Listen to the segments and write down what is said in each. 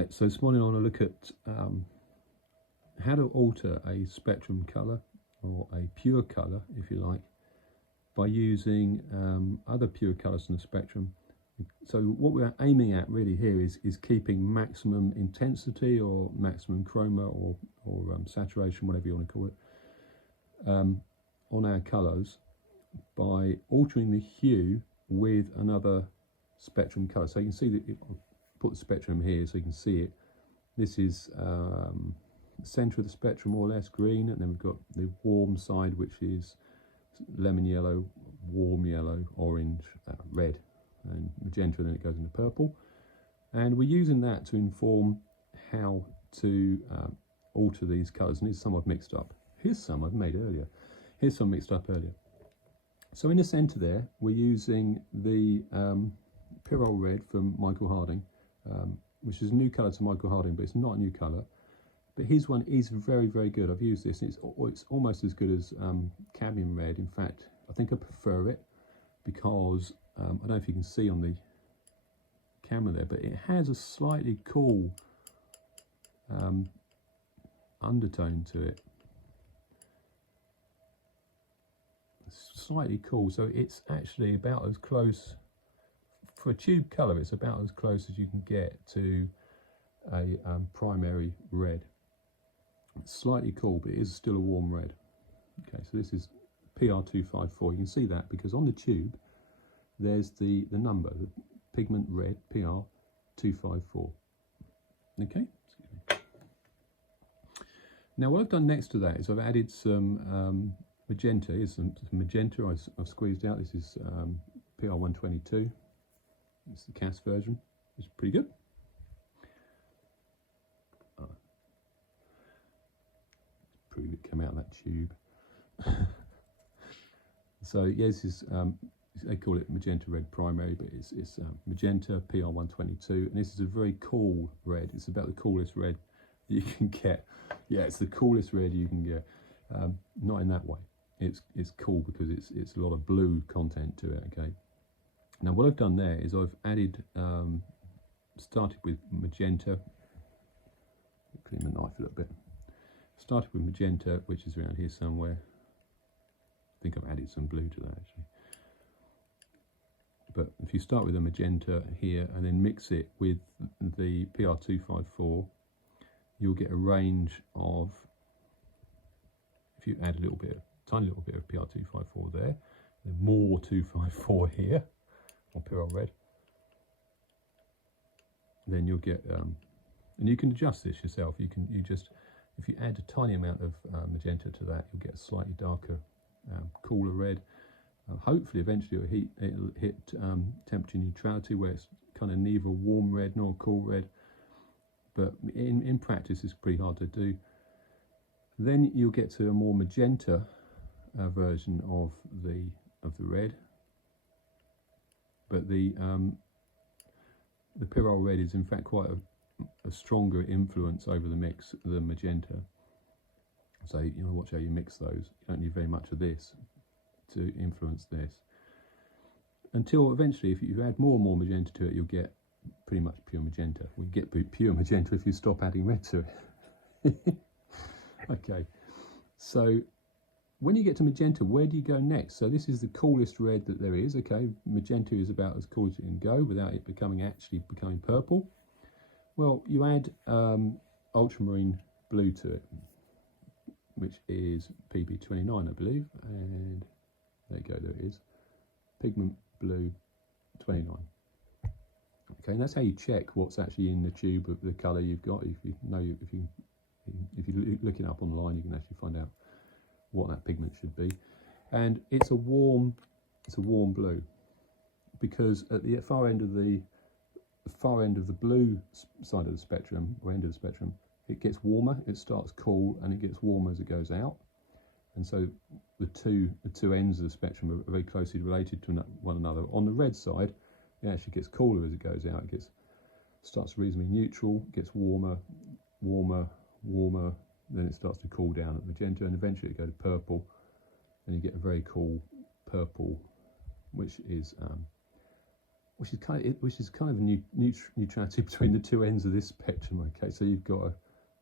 Right, so this morning I want to look at how to alter a spectrum colour, or a pure colour if you like, by using other pure colours in the spectrum. So what we're aiming at really here is keeping maximum intensity or maximum chroma or saturation, whatever you want to call it, on our colours by altering the hue with another spectrum colour. So you can see that, I'll put the spectrum here so you can see it. This is the centre of the spectrum, more or less, green, and then we've got the warm side, which is lemon yellow, warm yellow, orange, red, and magenta, and then it goes into purple. And we're using that to inform how to alter these colours. And here's some I've mixed up. Here's some I've made earlier. Here's some mixed up earlier. So in the centre there, we're using the Pyrrole Red from Michael Harding, which is a new colour to Michael Harding, but it's not a new colour. But his one is very, very good. I've used this, and it's almost as good as Cadmium Red. In fact, I think I prefer it because, I don't know if you can see on the camera there, but it has a slightly cool undertone to it. Slightly cool, so it's actually about as close, for a tube colour, it's about as close as you can get to a primary red. It's slightly cool, but it is still a warm red. Okay, so this is PR254. You can see that because on the tube there's the number, the pigment red, PR254. Okay, now what I've done next to that is I've added some magenta. Here's some magenta I've squeezed out. This is PR122. It's the cast version. It's pretty good. Prove it come out of that tube. So yeah, this is they call it magenta red primary, but it's magenta PR122, and this is a very cool red. It's about the coolest red you can get. Yeah, it's the coolest red you can get. Not in that way. It's cool because it's a lot of blue content to it. Okay. Now what I've done there is I've added, started with magenta. Clean the knife a little bit. Started with magenta, which is around here somewhere. I think I've added some blue to that actually. But if you start with a magenta here and then mix it with the PR254, you'll get a range of, if you add a little bit, tiny little bit of PR254 there, then more 254 here on Pyrrole Red, then you'll get, and you can adjust this yourself. You just, if you add a tiny amount of magenta to that, you'll get a slightly darker, cooler red. Hopefully, eventually, it'll hit temperature neutrality, where it's kind of neither warm red nor cool red. But in practice, it's pretty hard to do. Then you'll get to a more magenta version of the red. But the Pyrrole Red is in fact quite a stronger influence over the mix than magenta. So you know, watch how you mix those. You don't need very much of this to influence this. Until eventually, if you add more and more magenta to it, you'll get pretty much pure magenta. We get pure magenta if you stop adding red to it. Okay, so when you get to magenta, where do you go next? So this is the coolest red that there is. Okay, magenta is about as cool as it can go without it actually becoming purple. Well, you add ultramarine blue to it, which is PB29, I believe, and there you go, there it is, pigment blue 29. Okay, and that's how you check what's actually in the tube of the colour you've got. If you look it up online, you can actually find out what that pigment should be. And it's a warm blue, because at the far end of the blue side of the spectrum, or end of the spectrum, it gets warmer. It starts cool and it gets warmer as it goes out. And so the two ends of the spectrum are very closely related to one another. On the red side, it actually gets cooler as it goes out. It starts reasonably neutral, gets warmer, then it starts to cool down at magenta, and eventually it goes to purple, and you get a very cool purple, which is which is kind of a neutrality between the two ends of this spectrum. Okay, so you've got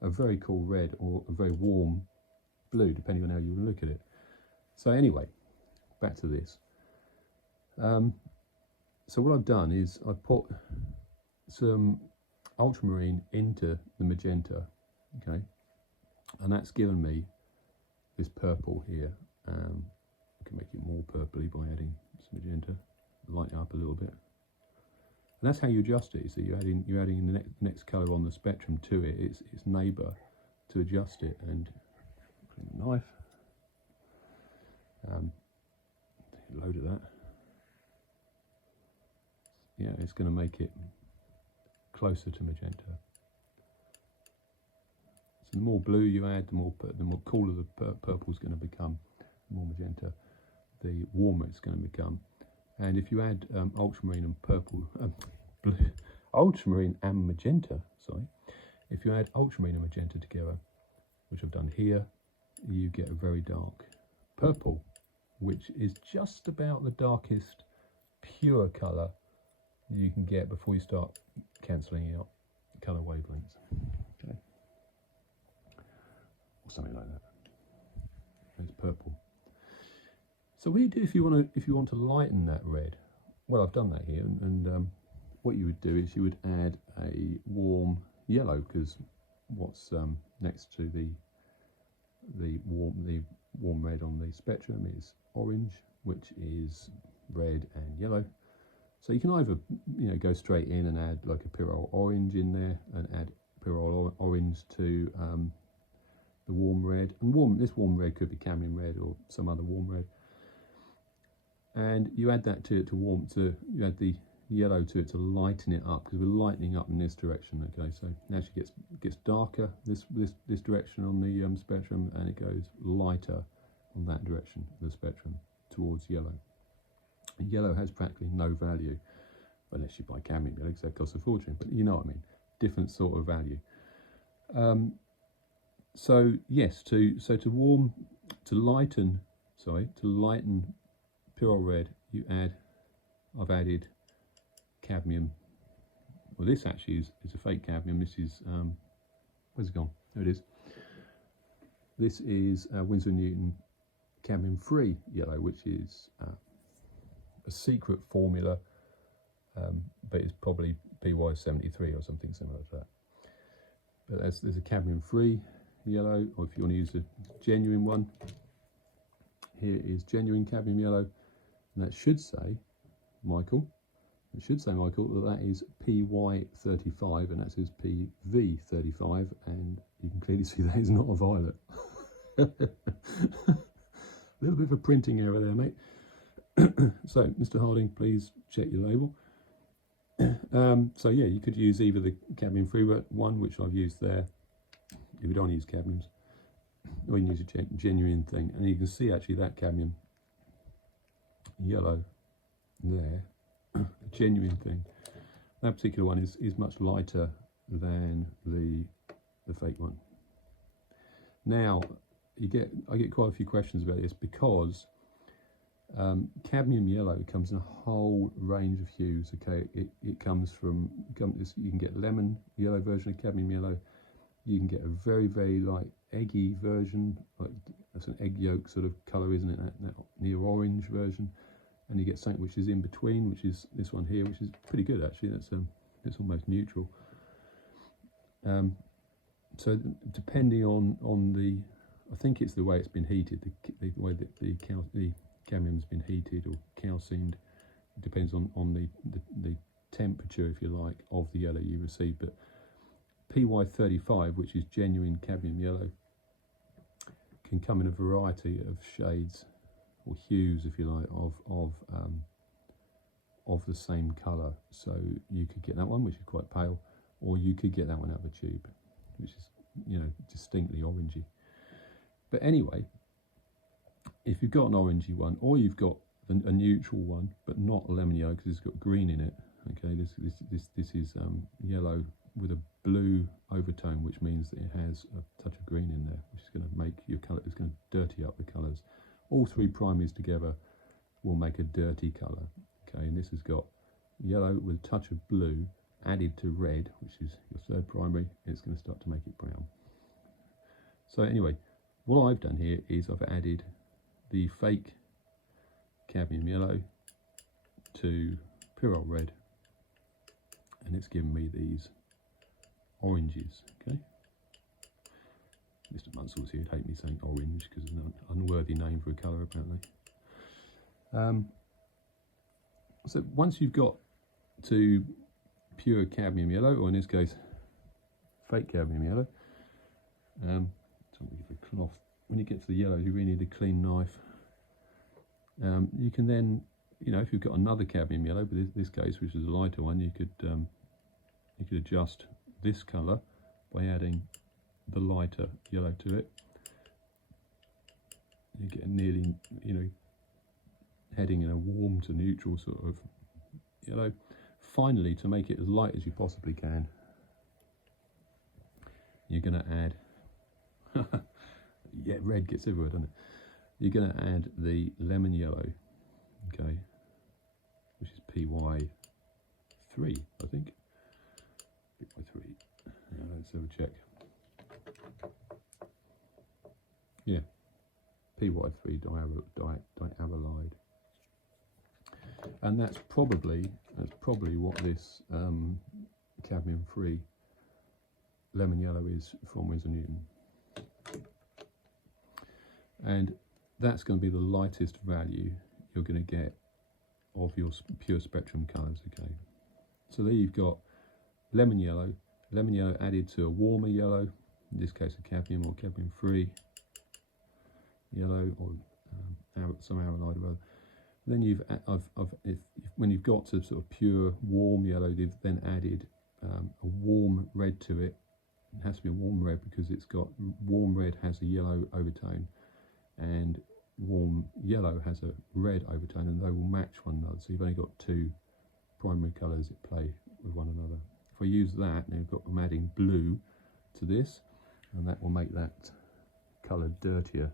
a very cool red or a very warm blue, depending on how you look at it. So anyway, back to this. So what I've done is I've put some ultramarine into the magenta, okay, and that's given me this purple here. I can make it more purpley by adding some magenta, lighten it up a little bit. And that's how you adjust it. So you're adding the next colour on the spectrum to it, its neighbour, to adjust it. And clean the knife. Take a load of that. Yeah, it's going to make it closer to magenta. So the more blue you add, the more cooler the purple is going to become. The more magenta, the warmer it's going to become. And if you add ultramarine and purple, ultramarine and magenta, sorry, if you add ultramarine and magenta together, which I've done here, you get a very dark purple, which is just about the darkest pure colour you can get before you start cancelling out colour wavelengths. Okay, or something like that. It's purple. So what do you do if you want to lighten that red? Well, I've done that here, and what you would do is you would add a warm yellow, because what's next to the warm red on the spectrum is orange, which is red and yellow. So you can either go straight in and add like a Pyrrole orange in there, and add Pyrrole orange to the warm red, and this warm red could be cadmium red or some other warm red. And you add that to it you add the yellow to it to lighten it up, because we're lightening up in this direction. Okay, so now she gets darker this direction on the spectrum, and it goes lighter on that direction of the spectrum towards yellow. And yellow has practically no value unless you buy cadmium yellow, because that costs a fortune. But you know what I mean, different sort of value. So yes, to lighten Pyrrole Red, I've added cadmium. Well, this actually is a fake cadmium. This is where's it gone? There it is. This is Winsor & Newton cadmium free yellow, which is a secret formula, but it's probably PY73 or something similar to that. But there's a cadmium free yellow, or if you want to use a genuine one, here is genuine cadmium yellow, and that should say, Michael, that is PY35, and that says PV35, and you can clearly see that is not a violet. A little bit of a printing error there, mate. So, Mr. Harding, please check your label. So yeah, you could use either the cadmium free one, which I've used there, if you don't use cadmiums, or you can use a genuine thing, and you can see actually that cadmium yellow there, a genuine thing. That particular one is much lighter than the fake one. Now I get quite a few questions about this, because cadmium yellow comes in a whole range of hues. Okay, it comes from, you can get lemon yellow version of cadmium yellow, you can get a very, very like eggy version, like that's an egg yolk sort of colour, isn't it, that near orange version, and you get something which is in between, which is this one here, which is pretty good actually. It's almost neutral. So depending on the, I think it's the way it's been heated, the way that the cadmium's been heated or calcined. It depends on the temperature, if you like, of the yellow you receive. But PY35, which is genuine cadmium yellow, can come in a variety of shades or hues, if you like, of the same colour. So you could get that one, which is quite pale, or you could get that one out of a tube, which is, distinctly orangey. But anyway, if you've got an orangey one, or you've got a neutral one, but not a lemon yellow because it's got green in it. Okay, this is yellow with a blue overtone, which means that it has a touch of green in there, which is going to make your colour. It's going to dirty up the colours. All three primaries together will make a dirty colour. Okay, and this has got yellow with a touch of blue added to red, which is your third primary, it's going to start to make it brown. So anyway, what I've done here is I've added the fake cadmium yellow to Pyrrole Red, and it's given me these oranges. Okay, Mr. Munsell's here would hate me saying orange because it's an unworthy name for a colour apparently. So once you've got to pure cadmium yellow, or in this case fake cadmium yellow, with a cloth, when you get to the yellows you really need a clean knife. You can then, you know, if you've got another cadmium yellow, but in this case, which is a lighter one, you could adjust this colour by adding the lighter yellow to it. You get nearly, you know, heading in a warm to neutral sort of yellow. Finally, to make it as light as you possibly can, you're going to add yeah, red gets everywhere, doesn't it? You're going to add the lemon yellow, okay, which is PY3, I think. PY3. Let's have a check. Yeah, PY3 diavalide, and that's probably what this cadmium-free lemon yellow is from Winsor Newton, and that's going to be the lightest value you're going to get of your pure spectrum colours. Okay, so there you've got lemon yellow added to a warmer yellow, in this case a cadmium or cadmium-free yellow, or some aralide or other. Then when you've got to sort of pure warm yellow, they've then added a warm red to it. It has to be a warm red because it's got warm red has a yellow overtone, and warm yellow has a red overtone, and they will match one another. So you've only got two primary colours that play with one another. If I use that, now I'm adding blue to this, and that will make that colour dirtier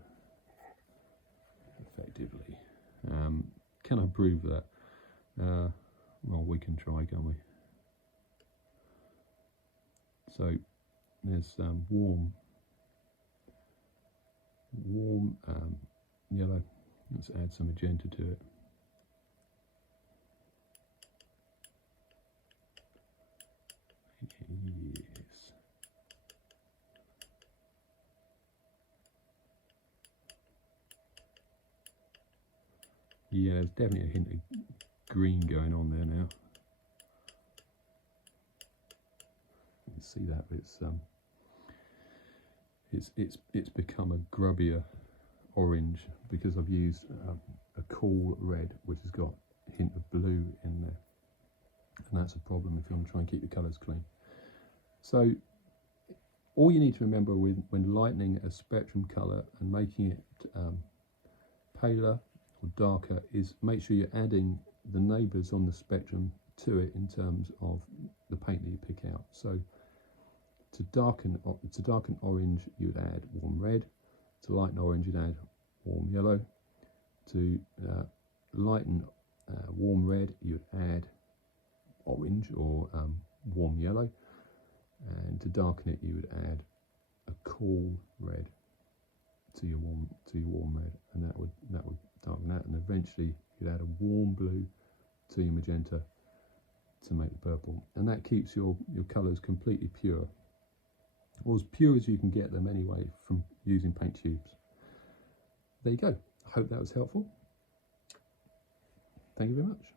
effectively. Can I prove that? Well, we can try, can't we? So there's warm yellow. Let's add some magenta to it. Yes. Yeah, there's definitely a hint of green going on there now. You can see that, but it's become a grubbier orange because I've used a cool red, which has got a hint of blue in there, and that's a problem if you want to try and keep your colours clean. So all you need to remember when lightening a spectrum colour and making it paler or darker is make sure you're adding the neighbours on the spectrum to it in terms of the paint that you pick out. So to darken orange, you would add warm red. To lighten orange, you'd add warm yellow. To lighten warm red, you would add orange or warm yellow. And to darken it, you would add a cool red to your warm red, and that would darken that. And eventually, you'd add a warm blue to your magenta to make the purple, and that keeps your colours completely pure, or as pure as you can get them anyway from using paint tubes. There you go. I hope that was helpful. Thank you very much.